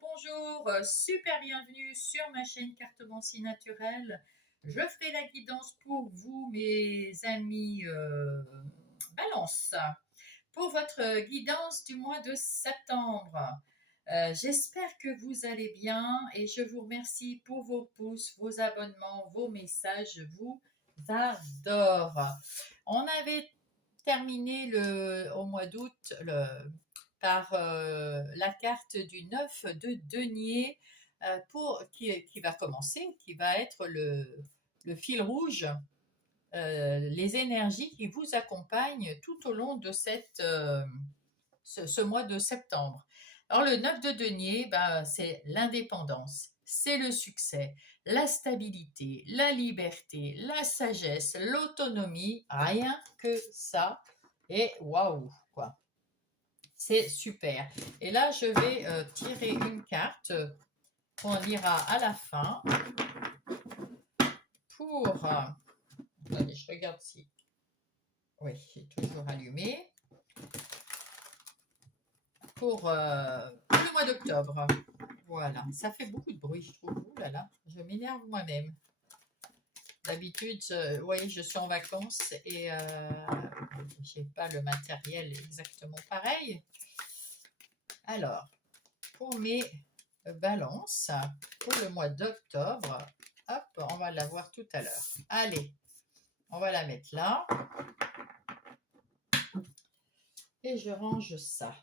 bonjour, super bienvenue sur ma chaîne Cartomancie Naturelle. Je ferai la guidance pour vous, mes amis Balance, pour votre guidance du mois de septembre. J'espère que vous allez bien et je vous remercie pour vos pouces, vos abonnements, vos messages. Je vous adore. On avait terminé au mois d'août par la carte du 9 de denier qui va commencer, qui va être le fil rouge, les énergies qui vous accompagnent tout au long de ce mois de septembre. Alors le 9 de denier, c'est l'indépendance, c'est le succès, la stabilité, la liberté, la sagesse, l'autonomie, rien que ça. Et waouh, quoi. C'est super. Et là, je vais tirer une carte qu'on lira à la fin pour... attendez, je regarde si... Oui, c'est toujours allumé. Pour le mois d'octobre. Voilà, ça fait beaucoup de bruit, je trouve. Ouh là là, je m'énerve moi-même. D'habitude, vous voyez, je suis en vacances et j'ai pas le matériel exactement pareil. Alors, pour mes balances, pour le mois d'octobre, hop, on va la voir tout à l'heure. Allez, on va la mettre là. Et je range ça.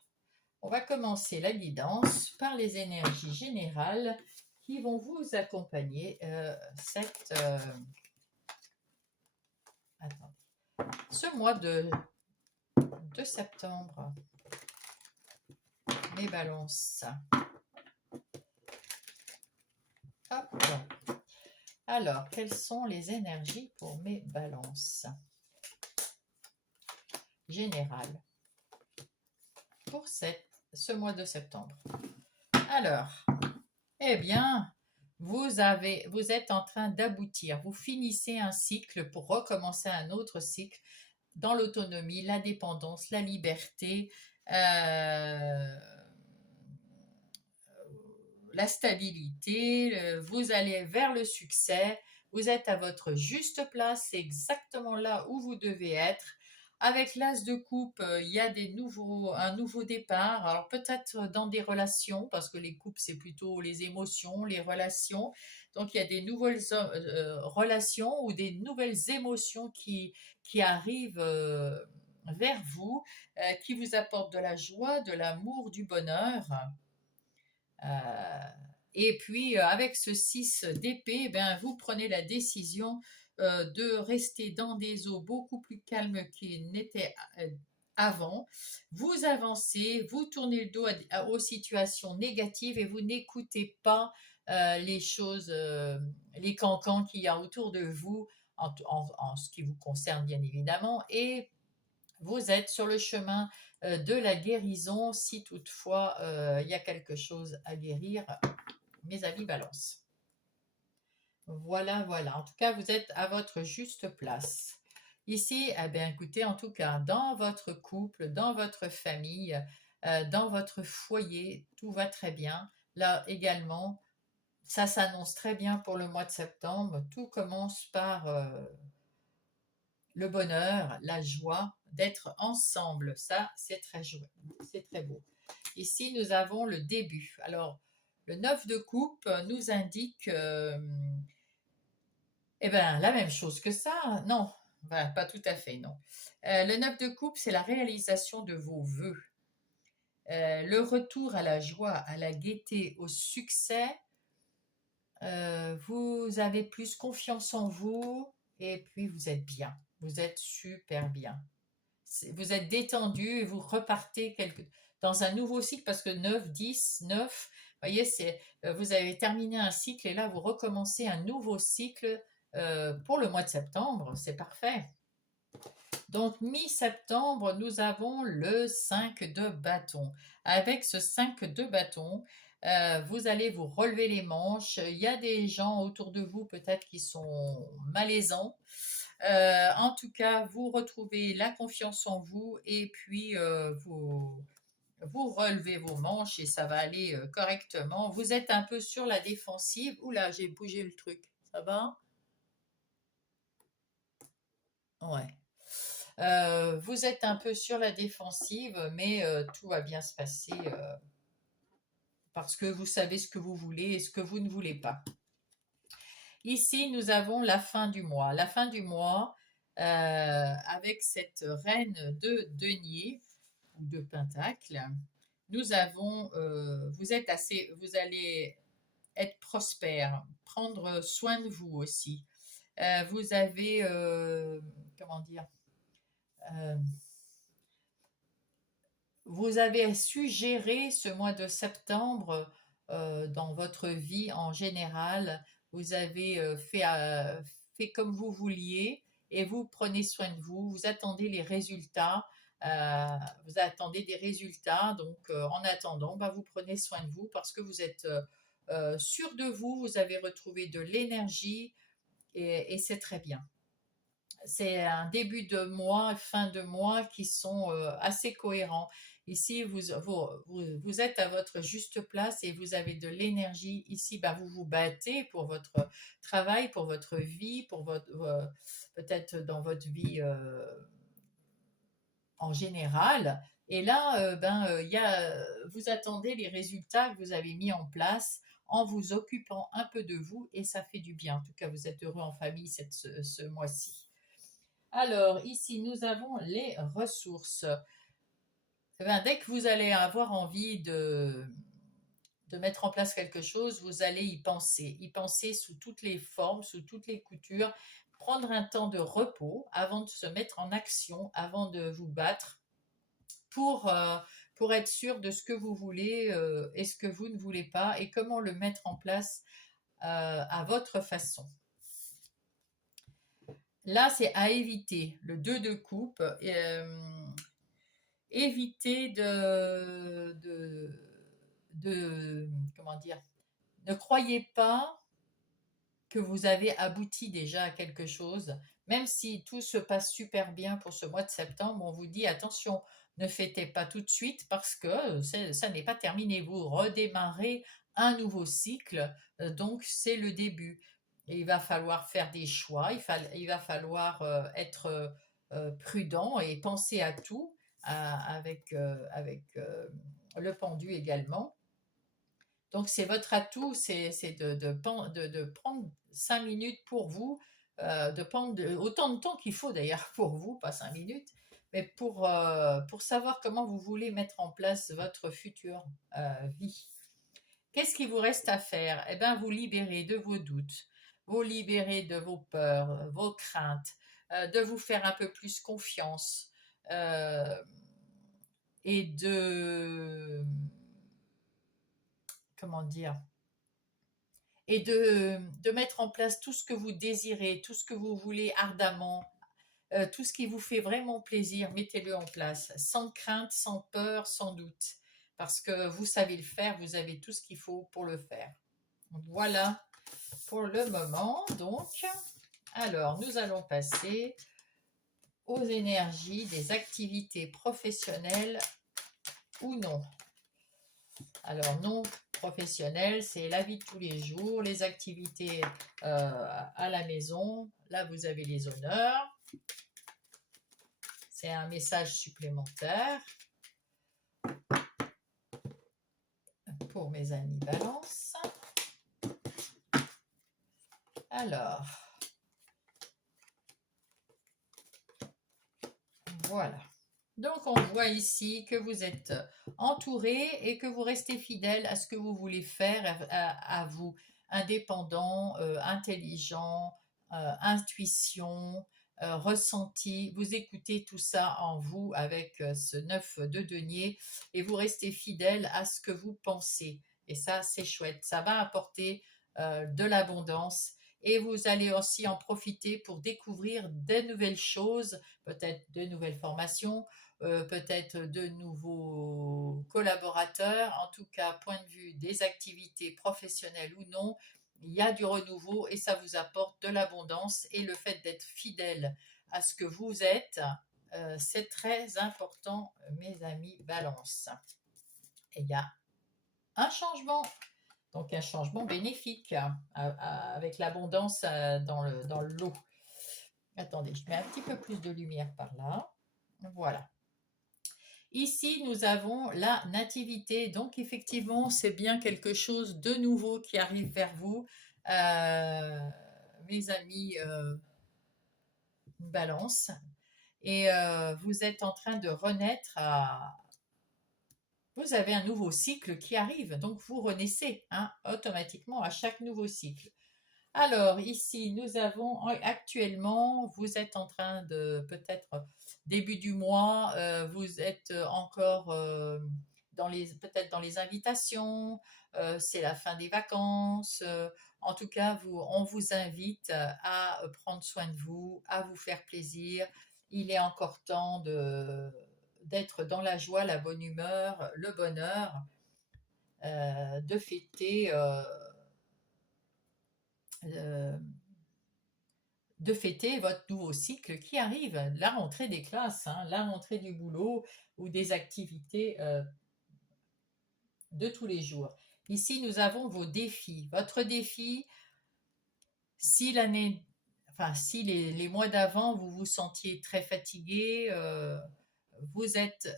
On va commencer la guidance par les énergies générales qui vont vous accompagner ce mois de septembre. Mes balances. Hop. Alors, quelles sont les énergies pour mes balances générales pour ce mois de septembre? Alors, eh bien, vous êtes en train d'aboutir. Vous finissez un cycle pour recommencer un autre cycle dans l'autonomie, la dépendance, la liberté, la stabilité. Vous allez vers le succès. Vous êtes à votre juste place. C'est exactement là où vous devez être. Avec l'as de coupe, il y a un nouveau départ. Alors peut-être dans des relations, parce que les coupes, c'est plutôt les émotions, les relations. Donc il y a des nouvelles relations ou des nouvelles émotions qui arrivent vers vous, qui vous apportent de la joie, de l'amour, du bonheur. Et puis avec ce 6 d'épée, vous prenez la décision de rester dans des eaux beaucoup plus calmes qu'ils n'étaient avant. Vous avancez, vous tournez le dos aux situations négatives et vous n'écoutez pas les choses, les cancans qu'il y a autour de vous en ce qui vous concerne bien évidemment. Et vous êtes sur le chemin de la guérison si toutefois il y a quelque chose à guérir, mes amis Balance. Voilà, voilà. En tout cas, vous êtes à votre juste place. Ici, écoutez, en tout cas, dans votre couple, dans votre famille, dans votre foyer, tout va très bien. Là également, ça s'annonce très bien pour le mois de septembre. Tout commence par le bonheur, la joie d'être ensemble. Ça, c'est très joyeux, c'est très beau. Ici, nous avons le début. Alors, le 9 de coupe nous indique la même chose que ça. Non, pas tout à fait, non. Le 9 de coupe, c'est la réalisation de vos vœux. Le retour à la joie, à la gaieté, au succès. Vous avez plus confiance en vous et puis vous êtes bien. Vous êtes super bien. Vous êtes détendu et vous repartez dans un nouveau cycle parce que 9, 10, 9, vous voyez, vous avez terminé un cycle et là vous recommencez un nouveau cycle pour le mois de septembre. C'est parfait. Donc mi-septembre, nous avons le 5 de bâton. Avec ce 5 de bâton, vous allez vous relever les manches. Il y a des gens autour de vous peut-être qui sont malaisants. En tout cas, vous retrouvez la confiance en vous et puis vous relevez vos manches et ça va aller correctement. Vous êtes un peu sur la défensive. Oula, j'ai bougé le truc. Ça va? Ouais. Vous êtes un peu sur la défensive, mais tout va bien se passer parce que vous savez ce que vous voulez et ce que vous ne voulez pas. Ici, nous avons la fin du mois. La fin du mois, avec cette reine de denier ou de pentacle, nous avons, vous allez être prospère, prendre soin de vous aussi. Vous avez, comment dire, euh, vous avez su gérer ce mois de septembre dans votre vie en général. Vous avez fait comme vous vouliez et vous prenez soin de vous. Vous attendez les résultats. euh, Vous attendez des résultats. Donc, en attendant, bah, vous prenez soin de vous parce que vous êtes sûr de vous. Vous avez retrouvé de l'énergie et c'est très bien. C'est un début de mois, fin de mois qui sont assez cohérents. Ici, vous êtes à votre juste place et vous avez de l'énergie. Ici, bah, vous vous battez pour votre travail, pour votre vie, pour peut-être dans votre vie en général. Et là, vous attendez les résultats que vous avez mis en place en vous occupant un peu de vous et ça fait du bien. En tout cas, vous êtes heureux en famille ce mois-ci. Alors, ici, nous avons les ressources. Eh bien, dès que vous allez avoir envie de mettre en place quelque chose, vous allez y penser sous toutes les formes, sous toutes les coutures, prendre un temps de repos avant de se mettre en action, avant de vous battre pour, euh, pour être sûr de ce que vous voulez et ce que vous ne voulez pas et comment le mettre en place à votre façon. Là, c'est à éviter. Le 2 de coupe. Éviter comment dire, ne croyez pas que vous avez abouti déjà à quelque chose, même si tout se passe super bien pour ce mois de septembre, on vous dit attention, ne fêtez pas tout de suite parce que ça n'est pas terminé, vous redémarrez un nouveau cycle, donc c'est le début. Et il va falloir faire des choix, il va falloir être prudent et penser à tout avec le pendu également. Donc, c'est votre atout, c'est de prendre 5 minutes pour vous, de prendre autant de temps qu'il faut d'ailleurs pour vous, pas 5 minutes, mais pour savoir comment vous voulez mettre en place votre future vie. Qu'est-ce qu'il vous reste à faire? Eh bien, vous libérer de vos doutes, vous libérer de vos peurs, vos craintes, de vous faire un peu plus confiance euh, et comment dire, et de mettre en place tout ce que vous désirez, tout ce que vous voulez ardemment, tout ce qui vous fait vraiment plaisir, mettez-le en place, sans crainte, sans peur, sans doute, parce que vous savez le faire, vous avez tout ce qu'il faut pour le faire. Voilà pour le moment, donc. Alors, nous allons passer aux énergies des activités professionnelles ou non. Alors, non professionnel, c'est la vie de tous les jours, les activités à la maison. Là, vous avez les honneurs. C'est un message supplémentaire pour mes amis Balance. Alors, voilà. Donc, on voit ici que vous êtes entouré et que vous restez fidèle à ce que vous voulez faire à vous. Indépendant, intelligent, intuition, ressenti. Vous écoutez tout ça en vous avec ce 9 de denier et vous restez fidèle à ce que vous pensez. Et ça, c'est chouette. Ça va apporter de l'abondance et vous allez aussi en profiter pour découvrir de nouvelles choses, peut-être de nouvelles formations, peut-être de nouveaux collaborateurs. En tout cas, point de vue des activités professionnelles ou non, il y a du renouveau et ça vous apporte de l'abondance. Et le fait d'être fidèle à ce que vous êtes, c'est très important, mes amis Balance. et il y a un changement. Donc un changement bénéfique avec l'abondance dans le lot. Attendez, je mets un petit peu plus de lumière par là. Voilà. Ici, nous avons la nativité. Donc effectivement, c'est bien quelque chose de nouveau qui arrive vers vous. Mes amis Balance. Et vous êtes en train de renaître à, vous avez un nouveau cycle qui arrive, donc vous renaissez automatiquement à chaque nouveau cycle. Alors ici, nous avons actuellement, vous êtes en train de peut-être début du mois, vous êtes encore peut-être dans les invitations, c'est la fin des vacances. En tout cas, on vous invite à prendre soin de vous, à vous faire plaisir. Il est encore temps d'être dans la joie, la bonne humeur, le bonheur, de fêter. Euh, de fêter votre nouveau cycle qui arrive, la rentrée des classes, la rentrée du boulot ou des activités de tous les jours. Ici, nous avons vos défis. Votre défi, si l'année, enfin, si les mois d'avant, vous vous sentiez très fatigué, vous êtes,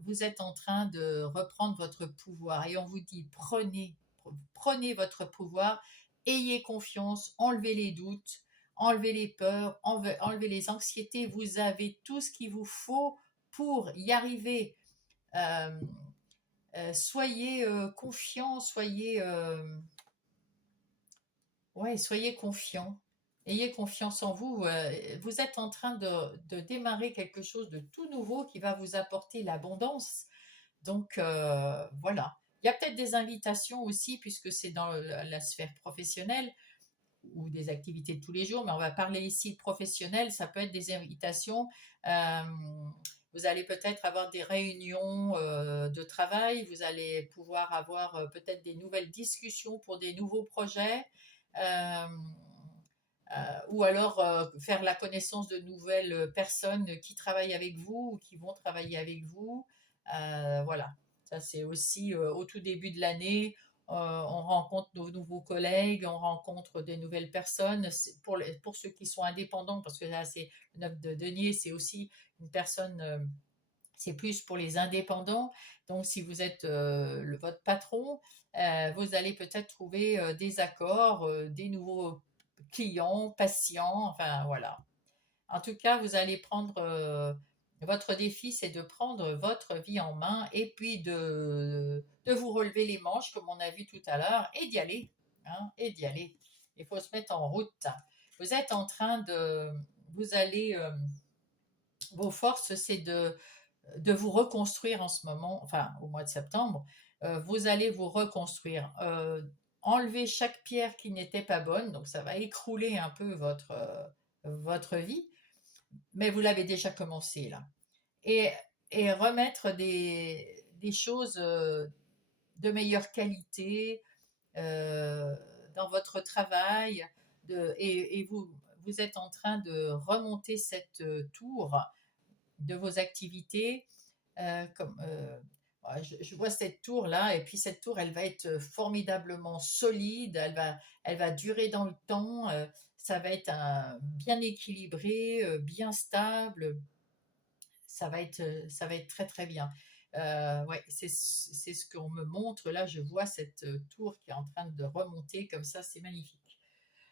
vous êtes en train de reprendre votre pouvoir et on vous dit prenez votre pouvoir, ayez confiance, enlevez les doutes, enlevez les peurs, enlevez les anxiétés. Vous avez tout ce qu'il vous faut pour y arriver. Euh, soyez confiants, soyez confiants. Ayez confiance en vous. Vous êtes en train de démarrer quelque chose de tout nouveau qui va vous apporter l'abondance. Donc voilà. Il y a peut-être des invitations aussi, puisque c'est dans la sphère professionnelle ou des activités de tous les jours, mais on va parler ici de professionnel. Ça peut être des invitations. Euh, vous allez peut-être avoir des réunions de travail. Vous allez pouvoir avoir peut-être des nouvelles discussions pour des nouveaux projets. Euh, ou alors faire la connaissance de nouvelles personnes qui travaillent avec vous ou qui vont travailler avec vous. Voilà, ça c'est aussi au tout début de l'année, on rencontre nos nouveaux collègues, on rencontre des nouvelles personnes. Pour ceux qui sont indépendants, parce que là c'est le 9 de denier, c'est aussi une personne, c'est plus pour les indépendants. Donc si vous êtes votre patron, vous allez peut-être trouver des accords, des nouveaux clients, patients, enfin voilà. En tout cas, vous allez prendre, votre défi, c'est de prendre votre vie en main et puis de vous relever les manches, comme on a vu tout à l'heure, et d'y aller. Et d'y aller. Il faut se mettre en route. Vous êtes en train vous allez, vos forces, c'est de vous reconstruire en ce moment, enfin au mois de septembre. Vous allez vous reconstruire. Enlever chaque pierre qui n'était pas bonne, donc ça va écrouler un peu votre vie, mais vous l'avez déjà commencé là. Et, et remettre des choses de meilleure qualité dans votre travail, et vous êtes en train de remonter cette tour de vos activités. Je vois cette tour là, et puis cette tour, elle va être formidablement solide, elle va durer dans le temps, ça va être bien équilibré, bien stable, ça va être très très bien. Ouais, c'est ce qu'on me montre là, je vois cette tour qui est en train de remonter comme ça, c'est magnifique.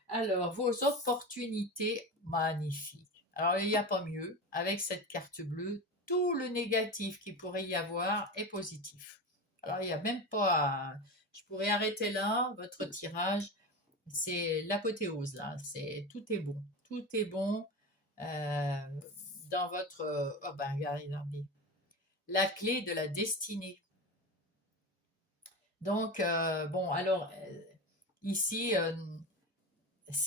Alors, vos opportunités, magnifiques. Alors, il n'y a pas mieux. Avec cette carte bleue, tout le négatif qu'il pourrait y avoir est positif. Alors, il n'y a même pas je pourrais arrêter là, votre tirage. C'est l'apothéose, là. Tout est bon. Tout est bon euh, dans votre... oh ben, regardez. La clé de la destinée. Donc, bon, alors, ici...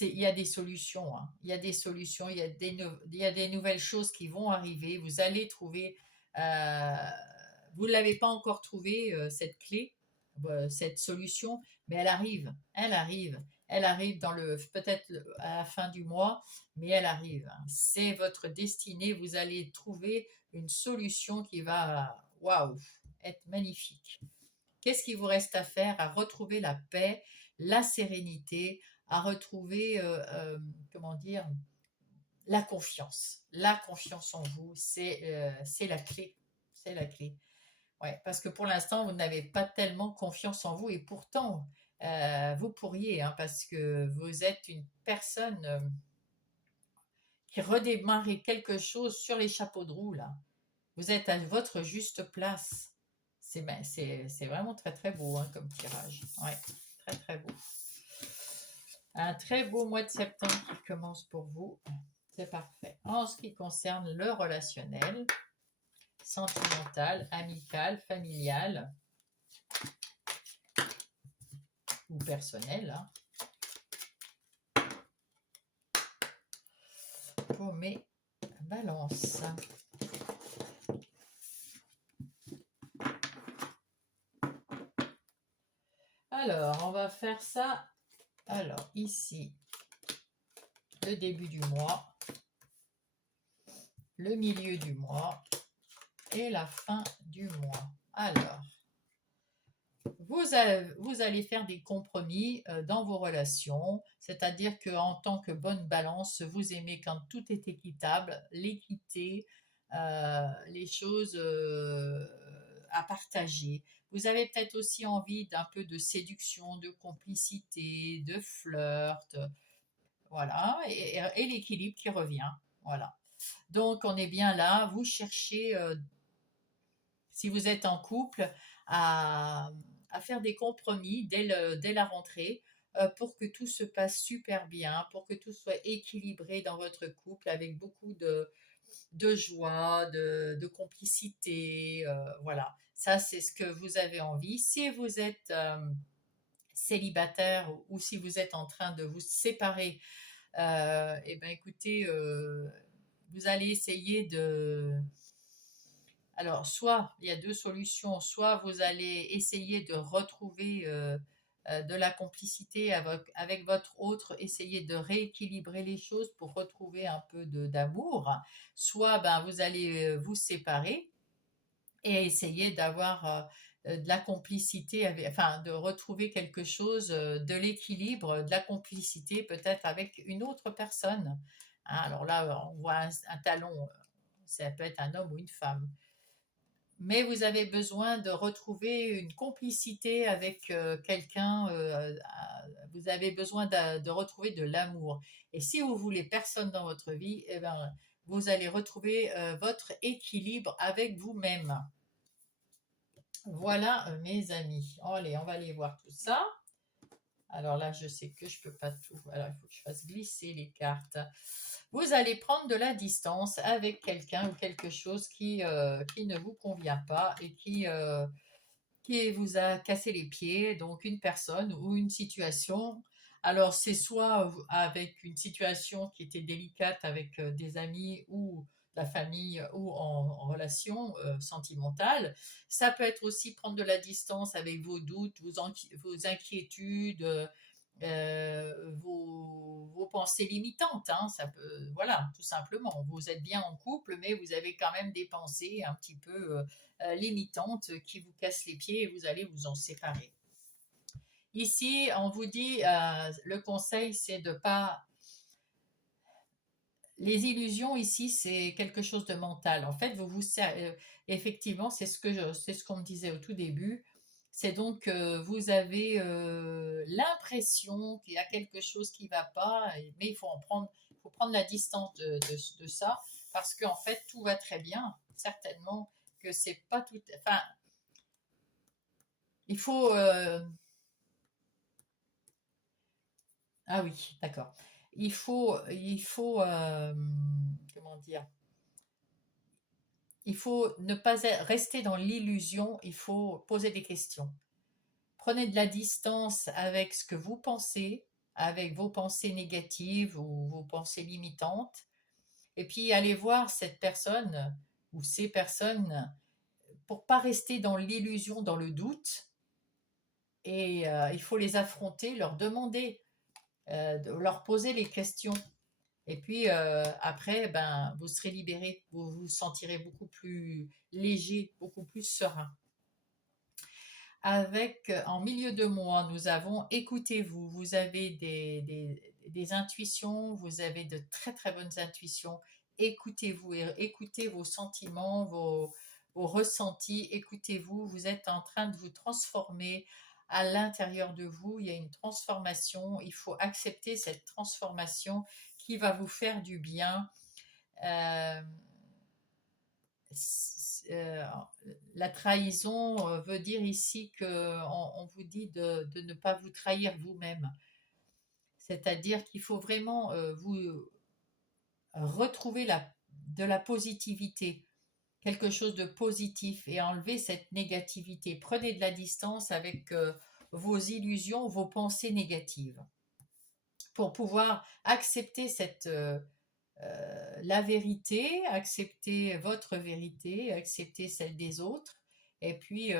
il y a des solutions. Il y a des solutions, il y a des nouvelles choses qui vont arriver. Vous allez trouver, euh, vous ne l'avez pas encore trouvé, cette clé, cette solution, mais elle arrive peut-être à la fin du mois, mais elle arrive. C'est votre destinée. Vous allez trouver une solution qui va, waouh, être magnifique. Qu'est-ce qu'il vous reste à faire? À retrouver la paix, la sérénité, à retrouver, comment dire, la confiance. La confiance en vous, c'est la clé. C'est la clé. Ouais, parce que pour l'instant, vous n'avez pas tellement confiance en vous et pourtant, vous pourriez, hein, parce que vous êtes une personne qui redémarre quelque chose sur les chapeaux de roue, là. Vous êtes à votre juste place. C'est vraiment très très beau, hein, comme tirage. Ouais, très très beau. Un très beau mois de septembre qui commence pour vous. C'est parfait. En ce qui concerne le relationnel, sentimental, amical, familial ou personnel, hein, pour mes balances. Alors, on va faire ça. Alors, ici, le début du mois, le milieu du mois et la fin du mois. Alors, vous allez faire des compromis dans vos relations, c'est-à-dire qu'en tant que bonne balance, vous aimez quand tout est équitable, l'équité, les choses à partager. Vous avez peut-être aussi envie d'un peu de séduction, de complicité, de flirt, voilà, et l'équilibre qui revient. Voilà. Donc, on est bien là. Vous cherchez, si vous êtes en couple, à, à faire des compromis dès la rentrée pour que tout se passe super bien, pour que tout soit équilibré dans votre couple avec beaucoup de joie, de complicité. Voilà. Ça, c'est ce que vous avez envie. Si vous êtes célibataire ou si vous êtes en train de vous séparer, eh ben écoutez, vous allez essayer de... Alors, soit il y a deux solutions, soit vous allez essayer de retrouver de la complicité avec votre autre, essayer de rééquilibrer les choses pour retrouver un peu d'amour, soit ben, vous allez vous séparer et essayer d'avoir de la complicité, enfin de retrouver quelque chose, de l'équilibre, de la complicité peut-être avec une autre personne. Hein, alors là, on voit un talon, ça peut être un homme ou une femme. Mais vous avez besoin de retrouver une complicité avec quelqu'un, vous avez besoin de retrouver de l'amour. Et si vous voulez personne dans votre vie, eh ben, vous allez retrouver votre équilibre avec vous-même. Voilà, mes amis. Allez, on va aller voir tout ça. Alors là, je sais que je ne peux pas tout. Alors, il faut que je fasse glisser les cartes. Vous allez prendre de la distance avec quelqu'un ou quelque chose qui ne vous convient pas et qui vous a cassé les pieds, donc une personne ou une situation. Alors, c'est soit avec une situation qui était délicate avec des amis ou la famille ou en relation sentimentale. Ça peut être aussi prendre de la distance avec vos doutes, vos inquiétudes, vos pensées limitantes. Hein, ça peut, voilà, tout simplement. Vous êtes bien en couple, mais vous avez quand même des pensées un petit peu limitantes qui vous cassent les pieds et vous allez vous en séparer. Ici, on vous dit, le conseil, c'est de pas... Les illusions ici, c'est quelque chose de mental. En fait, effectivement, c'est ce qu'on me disait au tout début. C'est donc vous avez l'impression qu'il y a quelque chose qui ne va pas, mais il faut prendre la distance de ça parce qu'en fait, tout va très bien. Certainement que c'est pas tout. Enfin, il faut. Ah oui, d'accord. Comment dire? Il faut ne pas rester dans l'illusion, il faut poser des questions. Prenez de la distance avec ce que vous pensez, avec vos pensées négatives ou vos pensées limitantes, et puis allez voir cette personne ou ces personnes pour pas rester dans l'illusion, dans le doute, et il faut les affronter, leur demander, de leur poser les questions. Et puis après, ben, vous serez libéré, vous vous sentirez beaucoup plus léger, beaucoup plus serein. Avec, en milieu de mois, nous avons écoutez-vous. Vous avez des intuitions, vous avez de très très bonnes intuitions. Écoutez-vous et écoutez vos sentiments, vos ressentis. Écoutez-vous, vous êtes en train de vous transformer à l'intérieur de vous. Il y a une transformation. Il faut accepter cette transformation qui va vous faire du bien. Euh, euh, la trahison veut dire ici que on vous dit de ne pas vous trahir vous-même. C'est-à-dire qu'il faut vraiment vous retrouver de la positivité, quelque chose de positif et enlever cette négativité. Prenez de la distance avec vos illusions, vos pensées négatives pour pouvoir accepter la vérité, accepter votre vérité, accepter celle des autres, et puis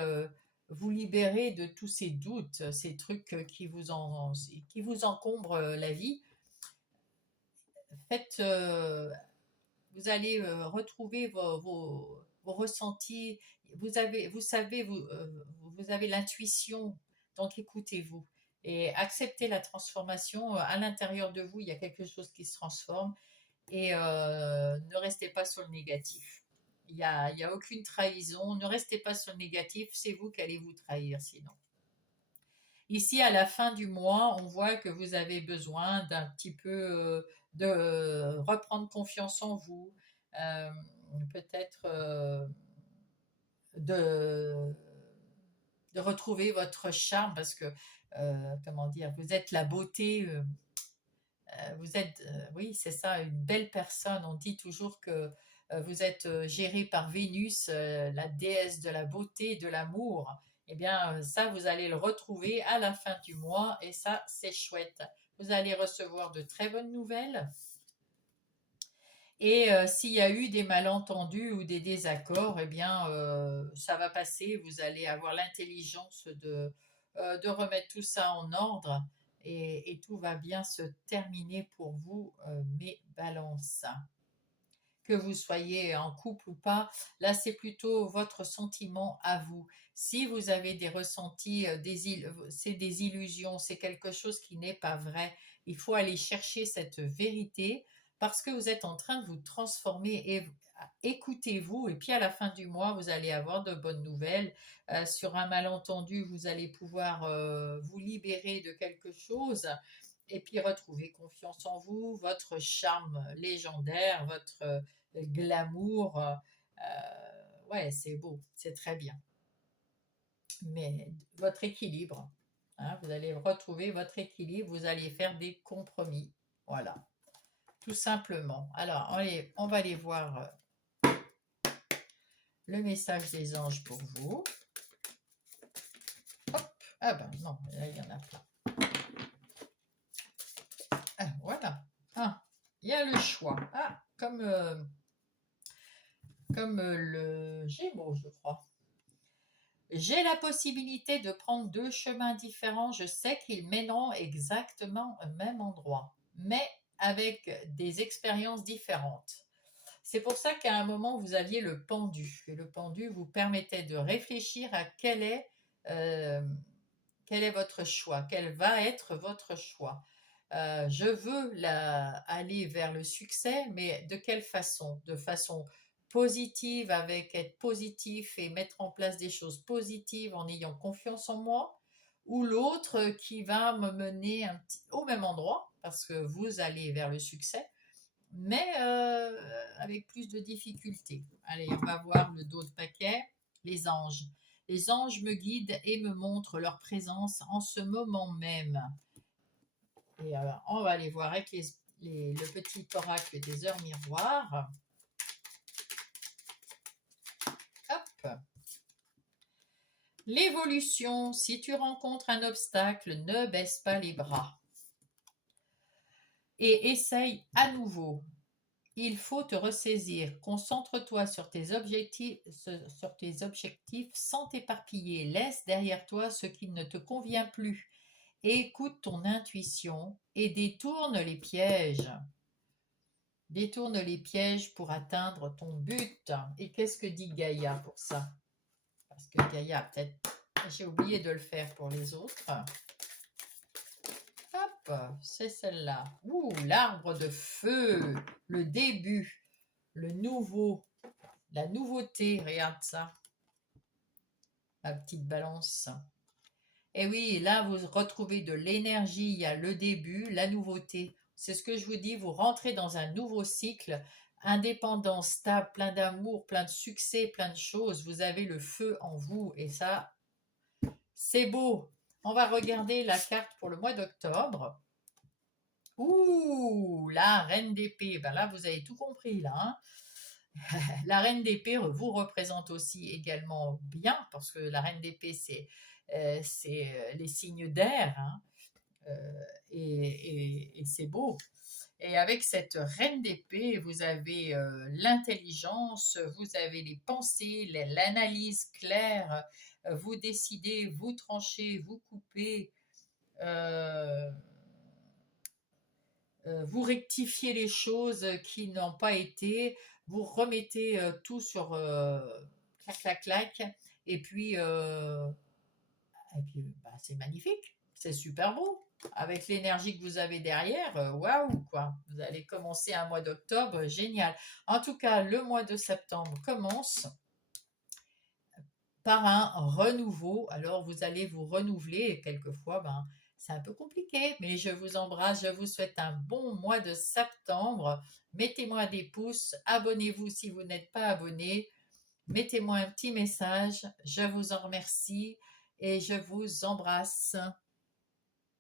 vous libérer de tous ces doutes, ces trucs qui vous encombrent la vie. Faites, vous allez retrouver vos ressentis. Vous savez, vous avez l'intuition, donc écoutez-vous et acceptez la transformation. À l'intérieur de vous, il y a quelque chose qui se transforme et ne restez pas sur le négatif. Il y a aucune trahison, ne restez pas sur le négatif, c'est vous qui allez vous trahir sinon. Ici, à la fin du mois, on voit que vous avez besoin d'un petit peu de reprendre confiance en vous, euh, peut-être de, de retrouver votre charme parce que, comment dire, vous êtes la beauté. Vous êtes, oui, c'est ça, une belle personne. On dit toujours que vous êtes géré par Vénus, la déesse de la beauté et de l'amour. Eh bien, ça, vous allez le retrouver à la fin du mois et ça, c'est chouette. Vous allez recevoir de très bonnes nouvelles. Et s'il y a eu des malentendus ou des désaccords, eh bien, ça va passer. Vous allez avoir l'intelligence de remettre tout ça en ordre et tout va bien se terminer pour vous, mes balances. Que vous soyez en couple ou pas, là, c'est plutôt votre sentiment à vous. Si vous avez des ressentis, c'est des illusions, c'est quelque chose qui n'est pas vrai. Il faut aller chercher cette vérité parce que vous êtes en train de vous transformer et écoutez-vous. Et puis à la fin du mois, vous allez avoir de bonnes nouvelles. Sur un malentendu, vous allez pouvoir vous libérer de quelque chose et puis retrouver confiance en vous, votre charme légendaire, votre glamour. Ouais, c'est beau, c'est très bien. Mais votre équilibre, hein, vous allez retrouver votre équilibre, vous allez faire des compromis. Voilà, tout simplement. Alors, allez, on va aller voir le message des anges pour vous. Hop, ah ben non, là, il y en a plein. Ah, voilà. Ah, il y a le choix. Ah, comme le Gémeaux, je crois. J'ai la possibilité de prendre deux chemins différents. Je sais qu'ils mèneront exactement au même endroit, mais avec des expériences différentes. C'est pour ça qu'à un moment, vous aviez le pendu. Et le pendu vous permettait de réfléchir à euh, quel est votre choix, quel va être votre choix. Je veux aller vers le succès, mais de quelle façon? De façon positive, avec être positif et mettre en place des choses positives en ayant confiance en moi, ou l'autre qui va me mener au même endroit, parce que vous allez vers le succès, mais avec plus de difficultés. Allez, on va voir le dos de paquet, les anges. Les anges me guident et me montrent leur présence en ce moment même. Et alors, on va aller voir avec le petit oracle des heures miroirs. Hop. L'évolution, si tu rencontres un obstacle, ne baisse pas les bras. Et essaye à nouveau. Il faut te ressaisir. Concentre-toi sur tes objectifs sans t'éparpiller. Laisse derrière toi ce qui ne te convient plus. Écoute ton intuition et détourne les pièges. Détourne les pièges pour atteindre ton but. Et qu'est-ce que dit Gaïa pour ça? Parce que Gaïa a peut-être J'ai oublié de le faire pour les autres. Hop, c'est celle-là. Ouh, l'arbre de feu, le début, le nouveau, la nouveauté, regarde ça, ma petite balance. Et oui, là, vous retrouvez de l'énergie, il y a le début, la nouveauté. C'est ce que je vous dis, vous rentrez dans un nouveau cycle, indépendant, stable, plein d'amour, plein de succès, plein de choses. Vous avez le feu en vous et ça, c'est beau. On va regarder la carte pour le mois d'octobre. Ouh, la reine d'épée. Ben là, vous avez tout compris, là, hein. La reine d'épée vous représente aussi également bien, parce que la reine d'épée, c'est les signes d'air, hein, et c'est beau. Et avec cette reine d'épée, vous avez l'intelligence, vous avez les pensées, l'analyse claire, vous décidez, vous tranchez, vous coupez, euh, vous rectifiez les choses qui n'ont pas été, vous remettez tout sur clac, clac, clac, et puis bah, c'est magnifique, c'est super beau. Avec l'énergie que vous avez derrière, waouh, quoi. Vous allez commencer un mois d'octobre, génial. En tout cas, le mois de septembre commence par un renouveau. Alors, vous allez vous renouveler et quelquefois, ben, c'est un peu compliqué, mais je vous embrasse. Je vous souhaite un bon mois de septembre. Mettez-moi des pouces. Abonnez-vous si vous n'êtes pas abonné. Mettez-moi un petit message. Je vous en remercie et je vous embrasse.